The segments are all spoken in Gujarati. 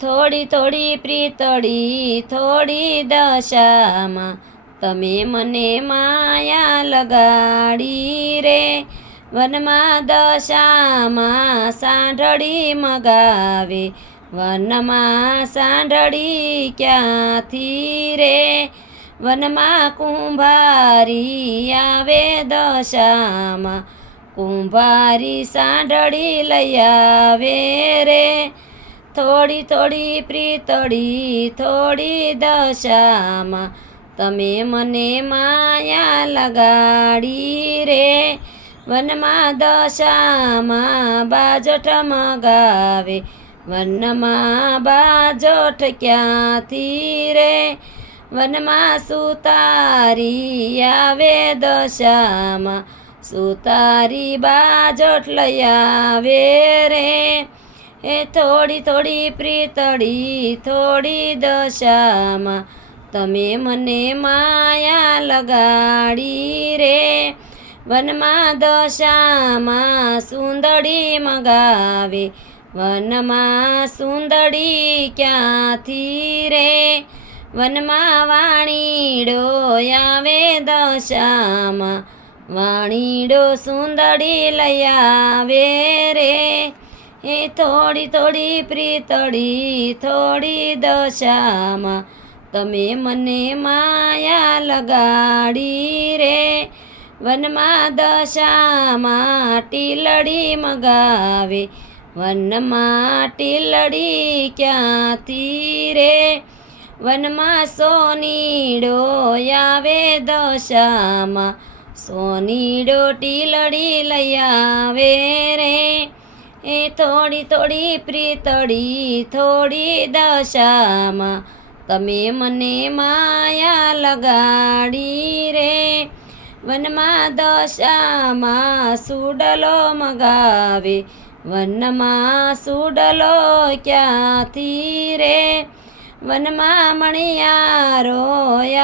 થોડી થોડી પ્રીતળી થોડી દશામાં તમે મને માયા લગાડી રે. વનમાં દશામાં સાંઢળી મગાવે, વનમાં સાંઢળી ક્યાંથી રે. વનમાં કુંભારી આવે દશામાં, કુંભારી સાંઢળી લઈ આવે રે. થોડી થોડી પ્રીતળી થોડી દશામાં તમે મને માયા લગાડી રે. વનમાં દશામાં બાજોઠ મગાવે, વનમાં બાજોઠ ક્યાંથી રે. વનમાં સુતારી આવે દશામાં, સુતારી બાજોઠ લઈ આવે રે. એ થોડી થોડી પ્રીતળી થોડી દશામાં તમે મને માયા લગાડી રે. વનમાં દશામાં સુંદડી મગાવે, વનમાં સુંદડી ક્યાંથી રે. વનમાં વાણીડો આવે દશામાં, વાણીડો સુંદડી લઈ આવે રે. એ થોડી થોડી પ્રીતળી થોડી દશામાં તમે મને માયા લગાડી રે. વનમાં દશામાં ટીલડી મગાવે, વનમાં ટીલડી ક્યાંથી રે. વનમાં સોનીડો આવે દશામાં, સોનીડો ટીલડી લઈ આવે રે. એ થોડી થોડી પ્રીતળી થોડી દશામાં તમે મને માયા લગાડી રે. વનમાં દશામાં સુડલો મગાવે, વનમાં સુડલો ક્યાંથી રે. વનમાં મણિયારો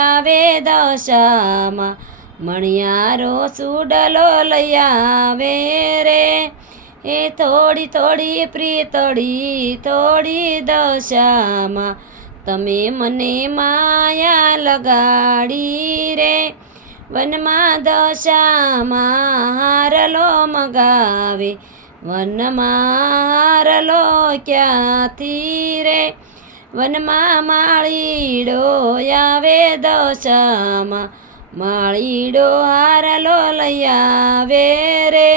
આવે દશામાં, મણિયારો સુડલો લઈ આવે રે. એ થોડી થોડી પ્રીતળી થોડી દશામાં તમે મને માયા લગાડી રે. વનમાં દશામાં હારલો મગાવે, વનમાં હારલો ક્યાંથી રે. વનમાં માળીડો આવે દશામાં, માળીડો હારલો લઈ આવે રે.